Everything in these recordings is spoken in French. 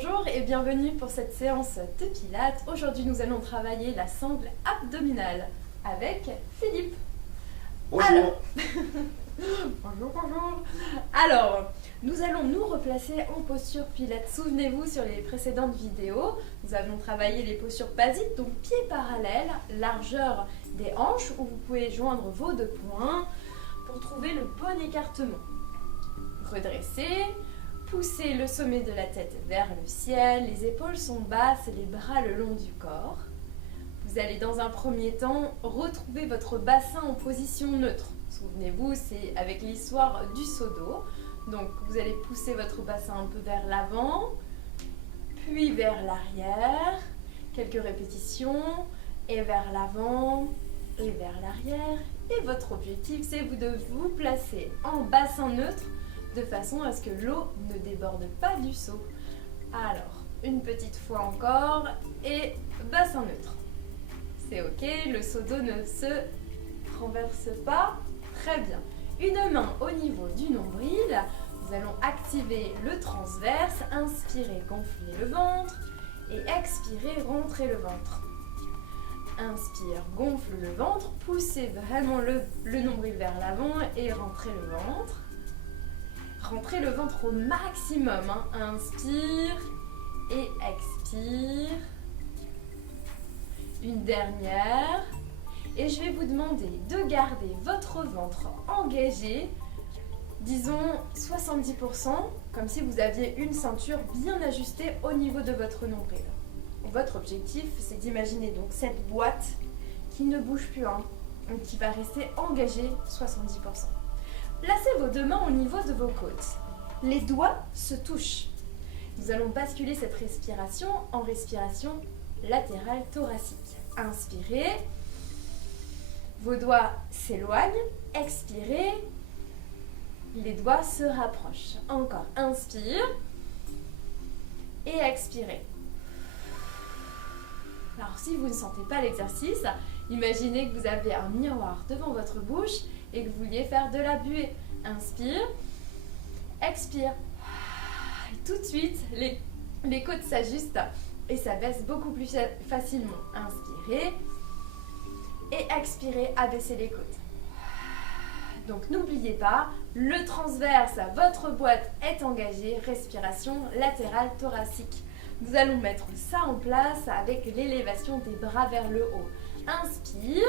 Bonjour et bienvenue pour cette séance de pilates. Aujourd'hui nous allons travailler la sangle abdominale avec Philippe. Bonjour. Alors... bonjour. Alors, nous allons nous replacer en posture pilates. Souvenez-vous, sur les précédentes vidéos, nous avons travaillé les postures basiques, donc pieds parallèles, largeur des hanches, où vous pouvez joindre vos deux poings pour trouver le bon écartement. Redressez. Poussez le sommet de la tête vers le ciel, les épaules sont basses et les bras le long du corps. Vous allez dans un premier temps retrouver votre bassin en position neutre. Souvenez-vous, c'est avec l'histoire du seau d'eau. Donc vous allez pousser votre bassin un peu vers l'avant, puis vers l'arrière. Quelques répétitions, et vers l'avant, et vers l'arrière. Et votre objectif, c'est de vous placer en bassin neutre de façon à ce que l'eau ne déborde pas du seau. Alors, une petite fois encore, et bassin neutre. C'est ok, le seau d'eau ne se renverse pas. Très bien. Une main au niveau du nombril. Nous allons activer le transverse. Inspirez, gonflez le ventre. Et expirez, rentrez le ventre. Inspire, gonfle le ventre. Poussez vraiment le nombril vers l'avant et rentrez le ventre. Rentrez le ventre au maximum. Inspire et expire. Une dernière. Et je vais vous demander de garder votre ventre engagé, disons 70%, comme si vous aviez une ceinture bien ajustée au niveau de votre nombril. Votre objectif, c'est d'imaginer donc cette boîte qui ne bouge plus, qui va rester engagée 70%. Placez vos deux mains au niveau de vos côtes. Les doigts se touchent. Nous allons basculer cette respiration en respiration latérale thoracique. Inspirez. Vos doigts s'éloignent. Expirez. Les doigts se rapprochent. Encore. Inspire. Et expirez. Alors si vous ne sentez pas l'exercice, imaginez que vous avez un miroir devant votre bouche et que vous vouliez faire de la buée. Inspire, expire. Et tout de suite, les côtes s'ajustent et ça baisse beaucoup plus facilement. Inspirez et expirez, abaissez les côtes. Donc n'oubliez pas, le transverse, votre boîte est engagée, respiration latérale thoracique. Nous allons mettre ça en place avec l'élévation des bras vers le haut. Inspire.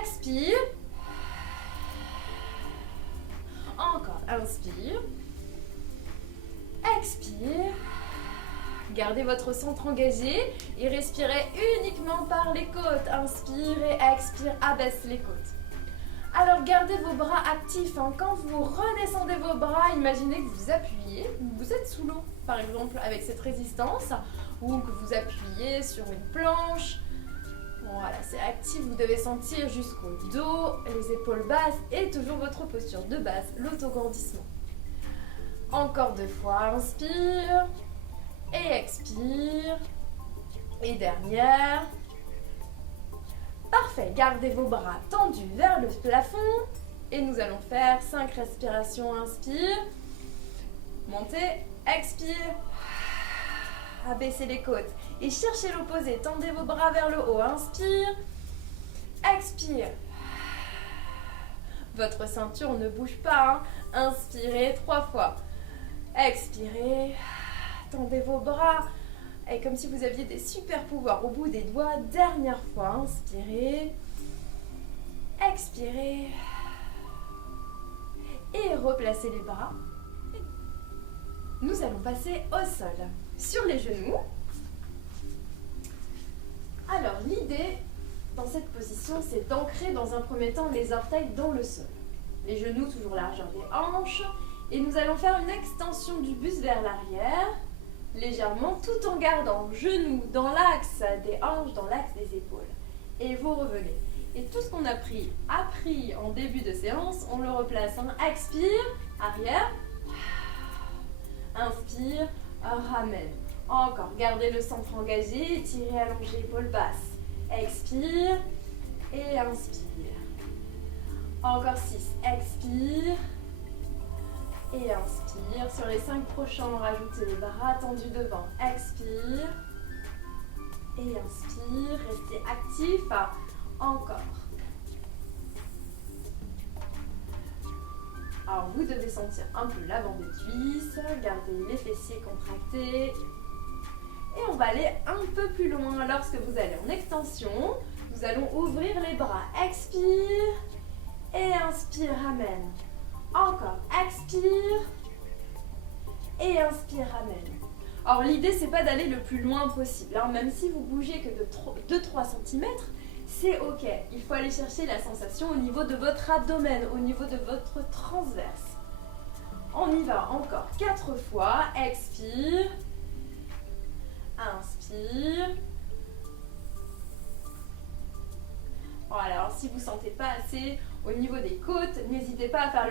Expire. Encore. Inspire. Expire. Gardez votre centre engagé et respirez uniquement par les côtes. Inspire et expire. Abaisse les côtes. Alors gardez vos bras actifs. Quand vous redescendez vos bras, imaginez que vous appuyez. Vous êtes sous l'eau, par exemple, avec cette résistance, ou que vous appuyez sur une planche. Voilà, c'est actif, vous devez sentir jusqu'au dos, les épaules basses et toujours votre posture de base, l'autograndissement. Encore deux fois, inspire et expire. Et dernière. Parfait, gardez vos bras tendus vers le plafond et nous allons faire 5 respirations. Inspire, montez, expire, abaissez les côtes et cherchez l'opposé, tendez vos bras vers le haut. Inspire, expire. Votre ceinture ne bouge pas. Inspirez 3 fois. Expirez, tendez vos bras. Et comme si vous aviez des super pouvoirs au bout des doigts. Dernière fois, inspirez, expirez et replacez les bras. Nous allons passer au sol, sur les genoux. Alors l'idée dans cette position, c'est d'ancrer dans un premier temps les orteils dans le sol. Les genoux toujours largeur des hanches. Et nous allons faire une extension du buste vers l'arrière. Légèrement, tout en gardant genoux dans l'axe des hanches, dans l'axe des épaules. Et vous revenez. Et tout ce qu'on a appris en début de séance, on le replace. Expire, arrière. Inspire, ramène. Encore, gardez le centre engagé, étirez, allongez, épaules basses. Expire et inspire. Encore 6. Expire Et inspire. Sur les 5 prochains, rajoutez les bras tendus devant. Expire. Et inspire. Restez actif. Encore. Alors vous devez sentir un peu l'avant des cuisses. Gardez les fessiers contractés. Et on va aller un peu plus loin. Lorsque vous allez en extension, nous allons ouvrir les bras. Expire. Et inspire, ramène. Encore, expire. Et inspire, ramène. Alors l'idée, c'est pas d'aller le plus loin possible. Alors, même si vous bougez que de 2-3 cm, c'est ok. Il faut aller chercher la sensation au niveau de votre abdomen, au niveau de votre transverse. On y va encore 4 fois. Expire. Inspire. Voilà, alors si vous ne sentez pas assez au niveau des côtes, n'hésitez pas à faire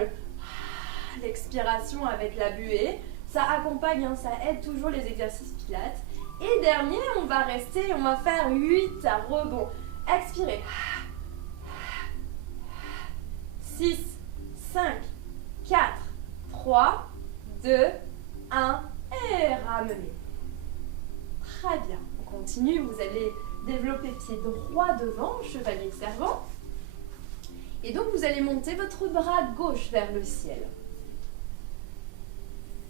l'expiration avec la buée. Ça accompagne, ça aide toujours les exercices pilates. Et dernier, on va rester, on va faire 8 rebonds. Expirez. 6, 5, 4, 3, 2, 1 et ramenez. Très bien. On continue, vous allez développer pied droit devant, chevalier servant. Et donc vous allez monter votre bras gauche vers le ciel.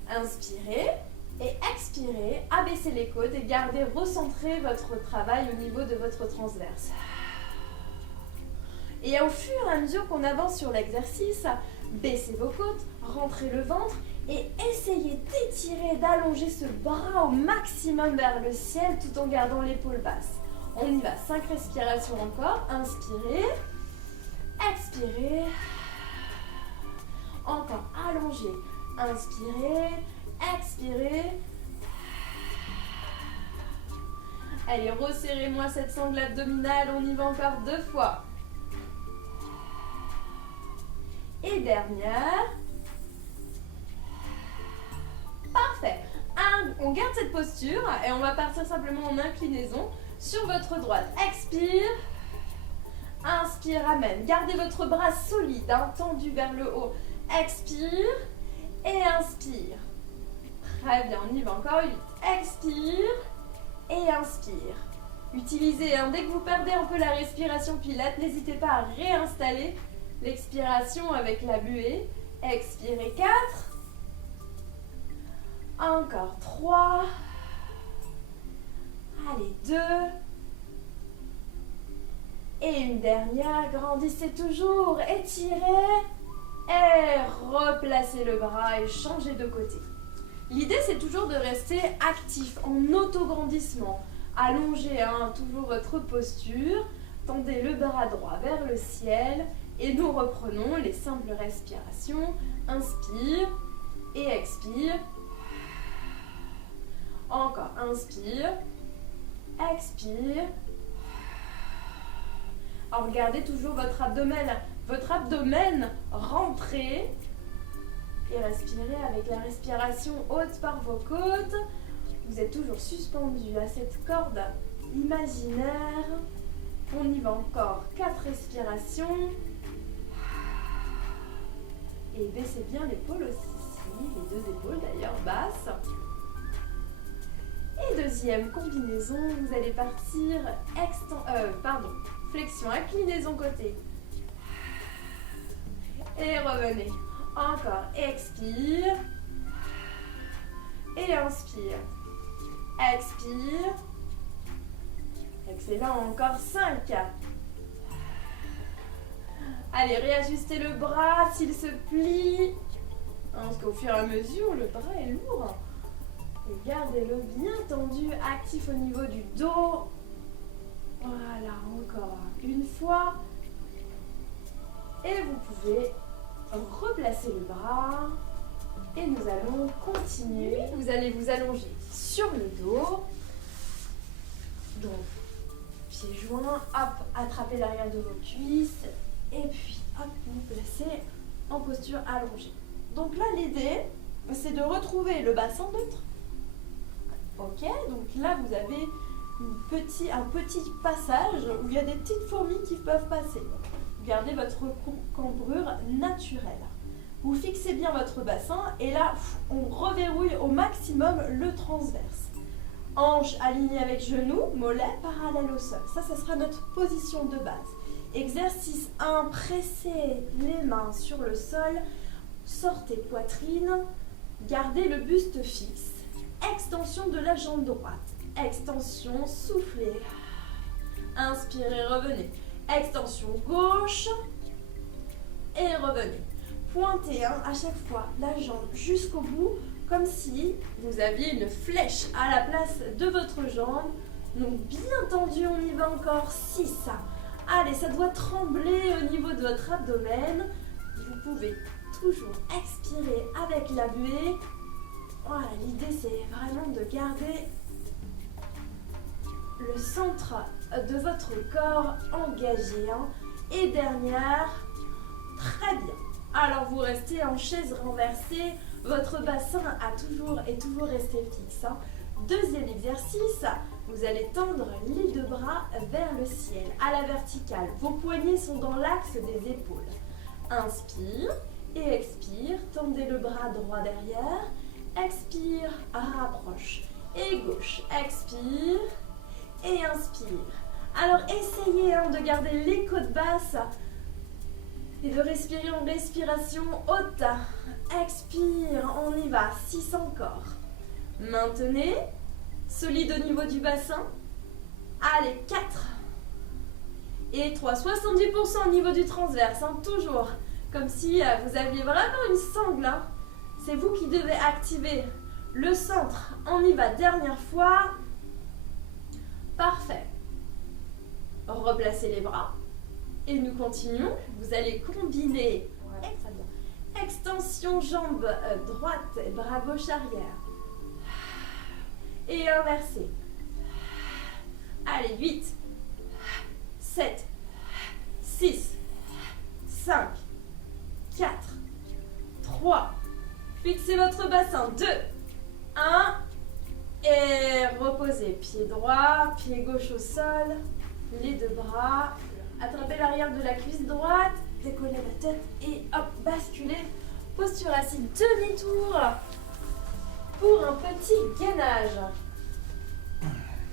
Inspirez et expirez, abaissez les côtes et gardez, recentrez votre travail au niveau de votre transverse. Et au fur et à mesure qu'on avance sur l'exercice, baissez vos côtes, rentrez le ventre et essayez d'étirer, d'allonger ce bras au maximum vers le ciel tout en gardant l'épaule basse. On y va, 5 respirations encore. Inspirez, expirez, encore allongez. Inspirez, expirez. Allez, resserrez-moi cette sangle abdominale, on y va encore 2 fois. Et dernière. Parfait. On garde cette posture et on va partir simplement en inclinaison sur votre droite. Expire. Inspire, ramène. Gardez votre bras solide, tendu vers le haut. Expire et inspire. Très bien, on y va encore 8. Expire et inspire. Utilisez, dès que vous perdez un peu la respiration pilates, n'hésitez pas à réinstaller l'expiration avec la buée. Expirez 4. Encore 3. Allez, 2. Et une dernière. Grandissez toujours. Étirez. Et replacez le bras et changez de côté. L'idée, c'est toujours de rester actif en autograndissement. Allongez toujours votre posture. Tendez le bras droit vers le ciel. Et nous reprenons les simples respirations. Inspire et expire. Encore, inspire, expire. Alors regardez toujours votre abdomen rentrez et respirez avec la respiration haute par vos côtes. Vous êtes toujours suspendu à cette corde imaginaire. On y va encore, 4 respirations. Et baissez bien l'épaule aussi, les 2 épaules d'ailleurs basses. Et deuxième combinaison, vous allez partir flexion, inclinaison côté. Et revenez. Encore, expire. Et inspire. Expire. Excellent, encore 5. Allez, réajustez le bras s'il se plie. Parce qu'au fur et à mesure, le bras est lourd. Et gardez-le bien tendu, actif au niveau du dos. Voilà, encore une fois. Et vous pouvez replacer le bras. Et nous allons continuer. Vous allez vous allonger sur le dos. Donc, pieds joints, hop, attrapez l'arrière de vos cuisses. Et puis, hop, vous placez en posture allongée. Donc là, l'idée, c'est de retrouver le bassin neutre. Ok, donc là vous avez un petit passage où il y a des petites fourmis qui peuvent passer. Gardez votre cambrure naturelle. Vous fixez bien votre bassin et là, on reverrouille au maximum le transverse. Hanches alignées avec genoux, mollets parallèles au sol. Ça sera notre position de base. Exercice 1, pressez les mains sur le sol, sortez poitrine, gardez le buste fixe. Extension de la jambe droite. Extension, soufflez. Inspirez, revenez. Extension gauche et revenez. Pointez à chaque fois la jambe jusqu'au bout, comme si vous aviez une flèche à la place de votre jambe. Donc bien tendu, on y va encore. 6. Allez, ça doit trembler au niveau de votre abdomen. Vous pouvez toujours expirer avec la buée. Voilà, l'idée c'est vraiment de garder le centre de votre corps engagé. Et dernière, très bien. Alors vous restez en chaise renversée, votre bassin est toujours resté fixe. Deuxième exercice, vous allez tendre les deux bras vers le ciel, à la verticale. Vos poignets sont dans l'axe des épaules. Inspire et expire, tendez le bras droit derrière. Expire, rapproche. Et gauche, expire et inspire. Alors essayez de garder les côtes basses et de respirer en respiration haute. Expire, on y va, 6 encore. Maintenez, solide au niveau du bassin. Allez, 4. Et 3, 70% au niveau du transverse, toujours. Comme si vous aviez vraiment une sangle. C'est vous qui devez activer le centre. On y va, dernière fois. Parfait. Replacez les bras. Et nous continuons. Vous allez combiner. Extension jambe droite, bras gauche arrière. Et inversé. Allez, 8, 7, 6, 5, 4, 3. Fixez votre bassin. 2, 1. Et reposez. Pied droit, pied gauche au sol. Les deux bras. Attrapez l'arrière de la cuisse droite. Décollez la tête et hop, basculez. Posture assise, demi-tour. Pour un petit gainage.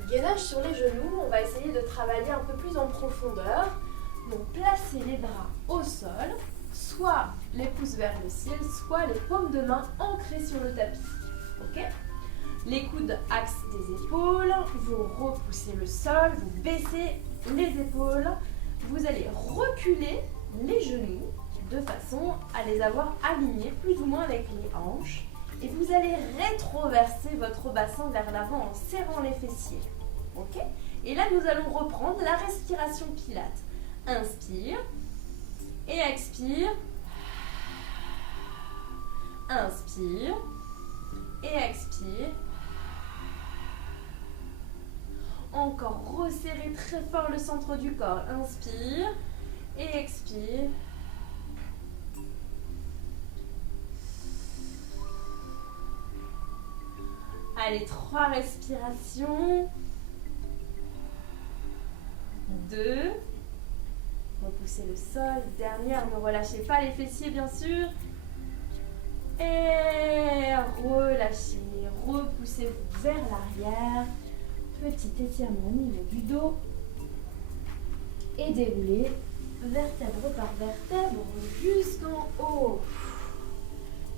Gainage sur les genoux. On va essayer de travailler un peu plus en profondeur. Donc placez les bras au sol. Soit les pouces vers le ciel, soit les paumes de main ancrées sur le tapis. Ok ? Les coudes axe des épaules, vous repoussez le sol, vous baissez les épaules. Vous allez reculer les genoux de façon à les avoir alignés plus ou moins avec les hanches. Et vous allez rétroverser votre bassin vers l'avant en serrant les fessiers. Ok ? Et là, nous allons reprendre la respiration Pilates. Inspire. Et expire. Inspire. Et expire. Encore, resserrez très fort le centre du corps. Inspire. Et expire. Allez, 3 respirations. 2. Repoussez le sol. Dernière, ne relâchez pas les fessiers, bien sûr. Et relâchez. Repoussez-vous vers l'arrière. Petit étirement au niveau du dos. Et déroulez vertèbre par vertèbre jusqu'en haut.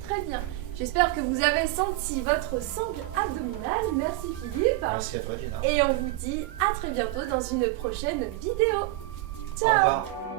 Très bien. J'espère que vous avez senti votre sangle abdominale. Merci Philippe. Merci à toi Gina. Et on vous dit à très bientôt dans une prochaine vidéo. Ciao. Au revoir.